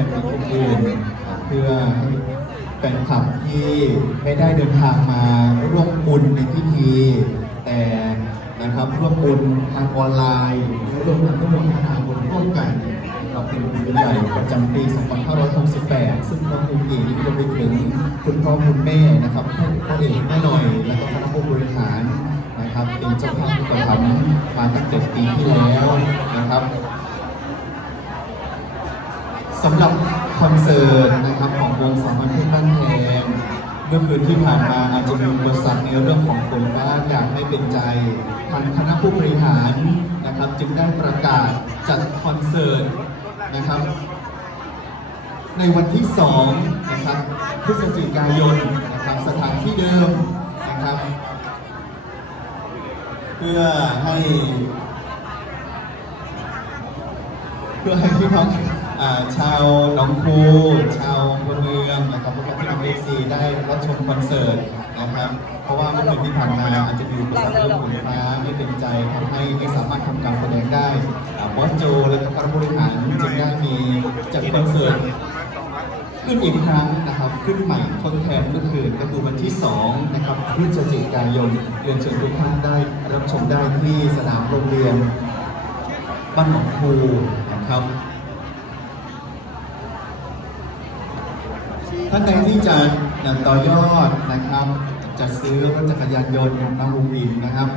ฟนคลับคนอื่นเพื่อให้แฟนคลับที่ไม่ได้เดินทางมาร่วมบุญในพิธี แต่นะครับร่วมบุญทางออนไลน์ร่วมกันร่วมทางบุญร่วมกันเราเป็นบุญใหญ่ประจำปี 2568 ซึ่งน้องอุ้งอิงรวมไปถึงคุณพ่อคุณแม่นะครับพ่อเอกแม่หน่อยและก็คณะผู้บริหารนะครับเป็นเจ้าภาพอุปถัมภ์มาตั้งแต่ปีที่แล้วนะครับ สำหรับคอนเสิร์ตนะครับของวงสามัญเพชรบ้านแพงเมื่อคืนที่ผ่านมาอาจจะมีอุปสรรคในเรื่องของฝนฟ้าอากาศไม่เป็นใจทางคณะผู้บริหารนะครับ จึงได้ประกาศจัดคอนเสิร์ตนะครับ ในวันที่2นะครับพฤศจิกายนนะครับสถานที่เดิมนะครับ เพื่อให้ เพื่อให้พี่น้อง อ่าชาวหนองคูชาวอำเภอเมืองนะครับพวกพี่น้องเอซีได้รับชมคอนเสิร์ตนะครับ เพราะว่าเมื่อคืนที่ผ่านมาอาจจะมีอุปสรรคเรื่องฝนฟ้าไม่เป็นใจทำให้ไม่สามารถทำการแสดงได้อ่าบอสโจและก็คณะบริหารจึงได้มีจัดคอนเสิร์ต ขึ้นอีกครั้งนะครับขึ้นใหม่ทดแทนเมื่อคืนก็คือวันที่2นะครับพฤศจิกายนเรียนเชิญทุกท่านได้รับชมได้ที่สนามโรงเรียนบ้านหนองคูนะครับ ท่านใดที่จะต่อยอดนะครับ จะซื้อรถจักรยานยนต์ของน้องลุงอินนะครับ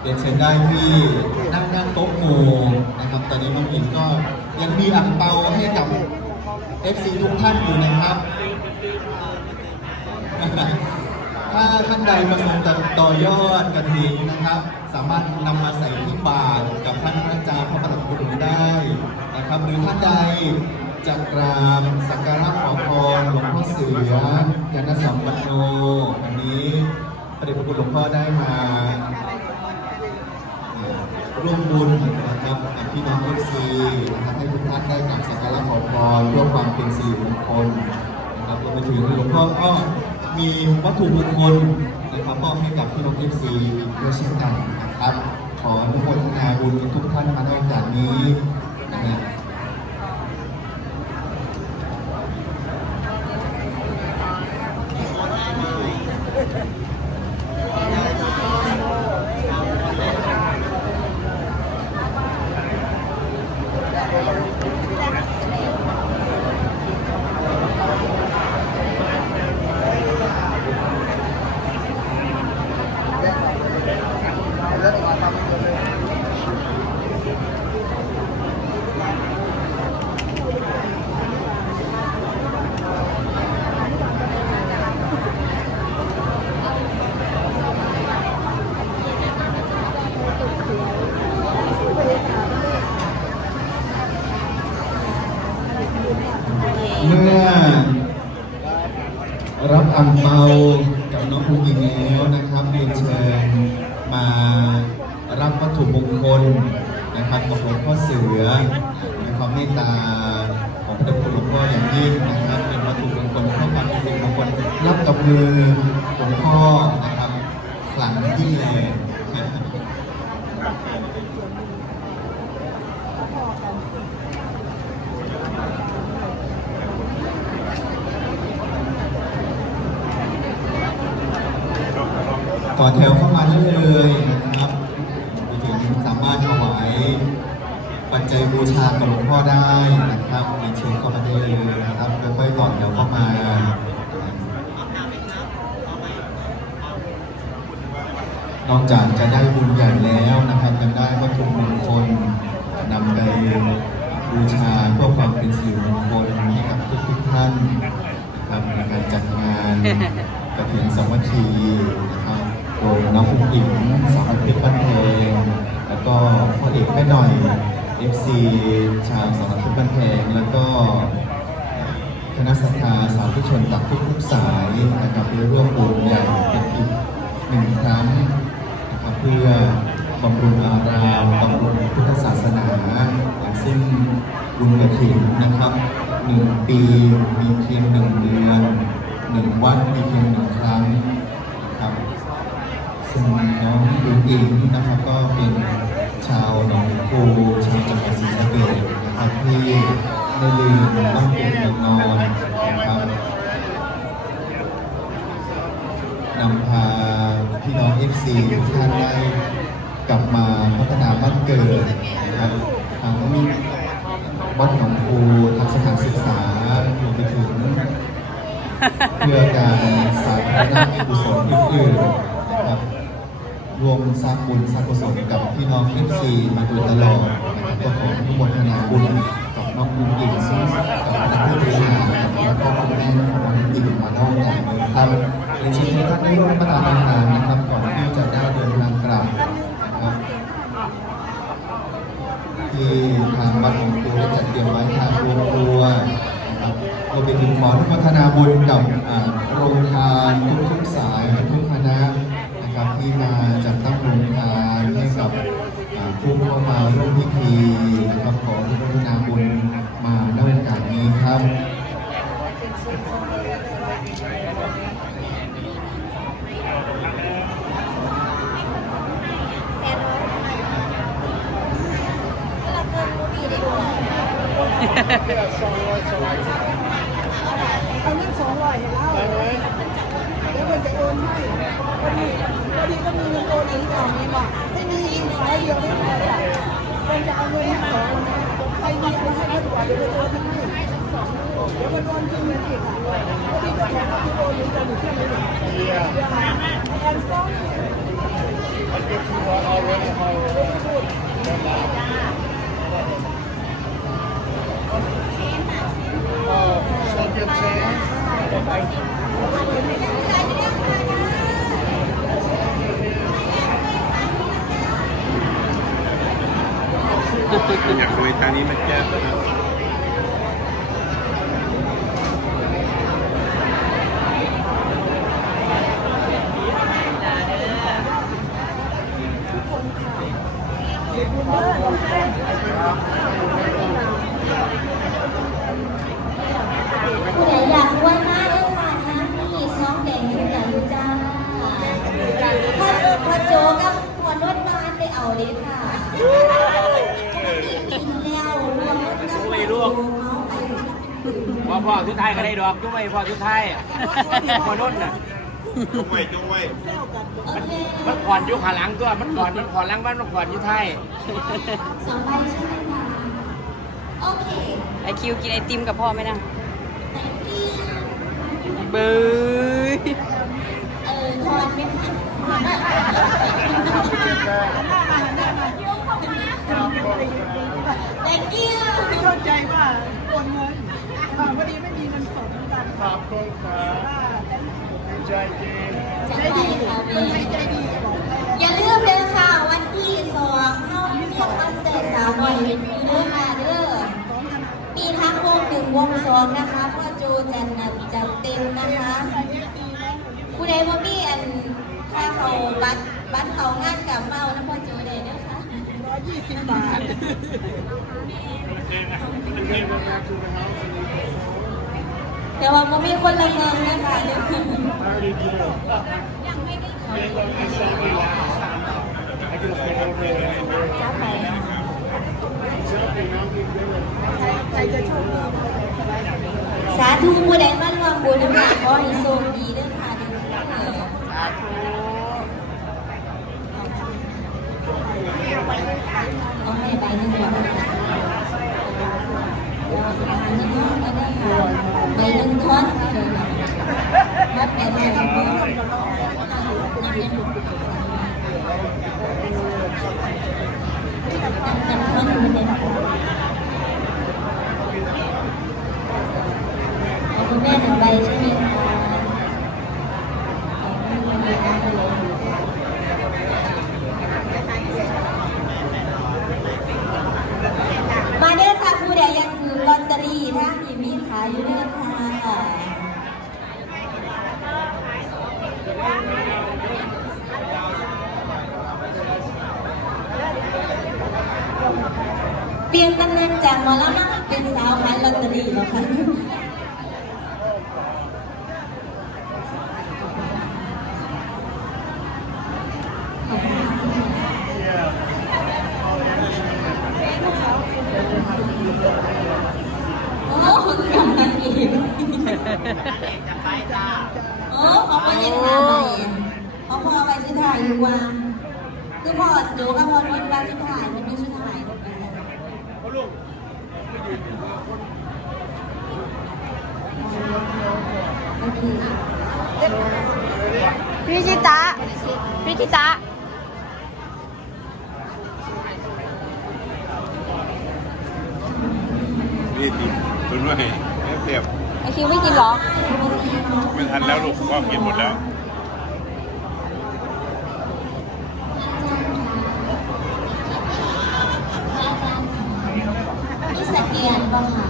เรียนเชิญได้ที่นั่งด้านโต๊ะหมู่นะครับ ตอนนี้น้องอินก็ยังมีอังเปาให้กับ FC ทุกท่านอยู่นะครับ ถ้าท่านใดประสงค์จะต่อยอดกระถิ่นนะครับ สามารถนำมาใส่ที่บาตรกับท่านระอาจารย์พระประหลัดบุตรได้นะครับ หรือท่านใด จะกราบสักการะขอพรหลวงพ่อเสือยานสัมปันโนวันนี้พระเดชพระคุณหลวงพ่อได้มาร่วมบุญนะครับกับพี่น้องเอฟซีนะครับให้ทุกท่านได้กราบสักการะขอพรเพื่อความเป็นสิริมงคลนะครับรวมไปถึงหลวงพ่อก็มีวัตถุมงคลนะครับมอบให้กับพี่น้องเอฟซีด้วยเช่นกันนะครับขออนุโมทนาบุญกับทุกท่านมาในโอกาสนี้นะครับ เมื่อรับ อังเปากับน้องภูมิแล้วนะครับเรียนเชิญมารับวัตถุมงคลนะครับกับหลวงพ่อเสือในความเมตตาของพระเดชพระคุณหลวงพ่ออย่างยิ่งนะครับเป็นวัตถุมงคลเพื่อความเป็นสิริมงคลรับกับมือหลวงพ่อนะครับขลังยิ่งแล ต่อแถวเข้ามาได้เลยนะครับไปถึงสามารถถวายปัจจัยบูชากับหลวงพ่อได้นะครับมีเชิญเข้ามาได้เลยนะครับค่อยๆต่อแถวเข้ามานอกจากจะได้บุญใหญ่แล้วนะครับยังได้วัตถุมงคลนำไปบูชาเพื่อความเป็นสิริมงคลให้กับทุกๆท่านนะครับในการจัดงานกระถิ่นสามัคคีนะครับ โดยน้องผู้หญิงสาวพชรบ้านเพลงแล้วก็พ่อเอกแม่หน่อย FC ชาวสาวพชรบ้านเพลงแล้วก็คณะสัตยาสาธุชนจากทุกทุกสายนะครับได้ร่วมบุญใหญ่เป็นอีกหนึ่งครั้งนะครับเพื่อบำรุงอารามบำรุงพุทธศาสนาซึ่งบุญกระถิ่นนะครับหนึ่งปีมีเพียงหนึ่งเดือนหนึ่งวันมีเพียงหนึ่งครั้ง ซึ่งน้องลุงอิงนะครับ ก็เป็นชาวหนองคูชาวจังหวัดศรีสะเกษนะครับที่ได้ลืมบ้านเกิดเมืองนอนนะครับนำพาพี่น้อง FC ทุกท่านได้กลับมาพัฒนาบ้านเกิดนะครับทั้งวัดหนองคูทั้งสถานศึกษารวมไปถึงเพื่อการสาธารณกุศลอื่นๆนะครับ รวมสร้างบุญสร้างกุศลกับพี่น้องเอฟซีมาโดยตลอดนะครับก็ขออนุโมทนาบุญกับน้องบุญหญิงซึ่งกับผู้บริหารแล้วก็คุณแม่ของน้องบุญหญิงมาน้องอย่างครับในชีวิตท่านได้ร่วมประทานอาหารนะครับก่อนที่จะได้เดินทางกลับนะครับที่ทางวัดของครูได้จัดเตรียมไว้ทางโรงครัวนะครับรวมไปถึงขออนุโมทนาบุญกับโรงทานทุกๆสายทุกคณะ นะครับที่มาจัดตั้งโรงทานให้กับผู้เข้ามาร่วมพิธีนะครับขออนุโมทนาบุญมาในโอกาสนี้ครับ เอาเงินสองร้อยให้เราแล้วมันจะโอนให้พอดีพอดีก็มีเงินโอนอีกฝั่งนี้บอกไม่มีร้อยเดียวไม่พอจ่าย มันจะเอาเงินสองใครมีเอาให้ก็ตัวเดี๋ยวมันโอนให้เดี๋ยวมันโอนคืนเงินอีกอะพอดีก็บอกว่าพี่โอนอยู่จะอยู่ที่ไหนเนี่แอนซ่องอยากดูตานี้มันแก้ปนะครับ ผู้ใด อยากรวยมากเลยค่ะน้มีซองแดงอยู่อย่างอยู่จ้าพอพ่อโจกับหัวนวดบ้านไปเอาเลยค่ะกินแล้วรวมกับ ไม่ร่วง พ่อพ่อทุกไทายก็ได้ดอกทุกไม่พ่อทุกไทายพ่อนุ่นน่ะจงไว้จงไว้โอเคมันขอนอยู่ขาหลังตัวมันขอนมันขอนหลังบ้านมันขอนอยู่ไทยสองใบใช่ไหมคะโอเคไอคิวกินไอติมกับพ่อไหมนะ thank you เบ้ยเออทอนไหมคะ thank you ไม่เข้าใจว่าโอนเงินอ่า พอดีไม่มีเงินสดเหมือนกันขอบคุณครับอ่าใจจริงใจดีคนไทยใจดีบอกได้อย่าลืมเลยค่ะวันที่สองเข้าที่คอนเสิร์ตสาวหน่อยเป็นปีเด้อค่ะเด้อมีทั้งวงหนึ่งวงสองนะคะพ่อโจจันนัดจัดเต็มนะคะผู้ใดว่ามีอันค่าเขาบัตรบัตรเขางานกับเมานะพ่อโจ ยี่สิบบาท แต่ว่าบ่มีคนละเงินนะคะเด้อจ้าไปใครจะโชคดีสาธุผู้ใดมาร่วมบุญนะคะขอให้โชคดีเด้อค่ะเด้อเอาให้ใบหนึ่งก่อน ใบหนึ่งท่อดมัดแปดใบหนึ่งทอดมันเป็นคุณแม่หนึ่งใบใช่ไหมคะ เปลี่ยนตำแหน่งจากหมอล้วนะเป็นสาวขายลอตเตอรี่แล้วค่ะโอ้โหกังอีกจะไปจ้าโอ้ของพ่อยังไงขอพอไปสุายอยู่ว่าคือพอหนูกับพอนุ่นไปสุดท้ายมันม่สุด ท้ายโอเคพี่ชิตะพี่ชิตะนี่ดิคุณไม่ไม่เสียบไอคิวไม่กินเหรอ ไม่ทันแล้วลูกพ่อกินหมดแล้ว สแกนป่ะคะ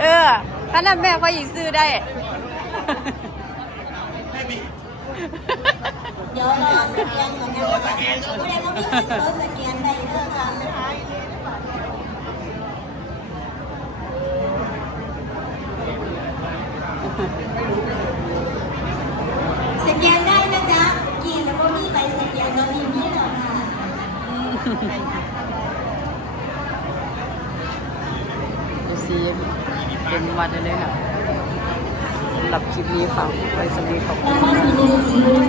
เออถ้านั้นแม่ก็ยิงซื้อได้ เดี๋ยวรอสแกนก่อนนะคะผู้ใดก็มีเงินเขาสแกนได้เด้อค่ะสแกนได้นะจ๊ะกินแล้วก็มีใบสแกนตอนนี้มีแล้วค่ะ ดูสิเป็น วัดเลยค่ะสำหรับคลิปนี้ฝากไว้สำหรับขอบคุณ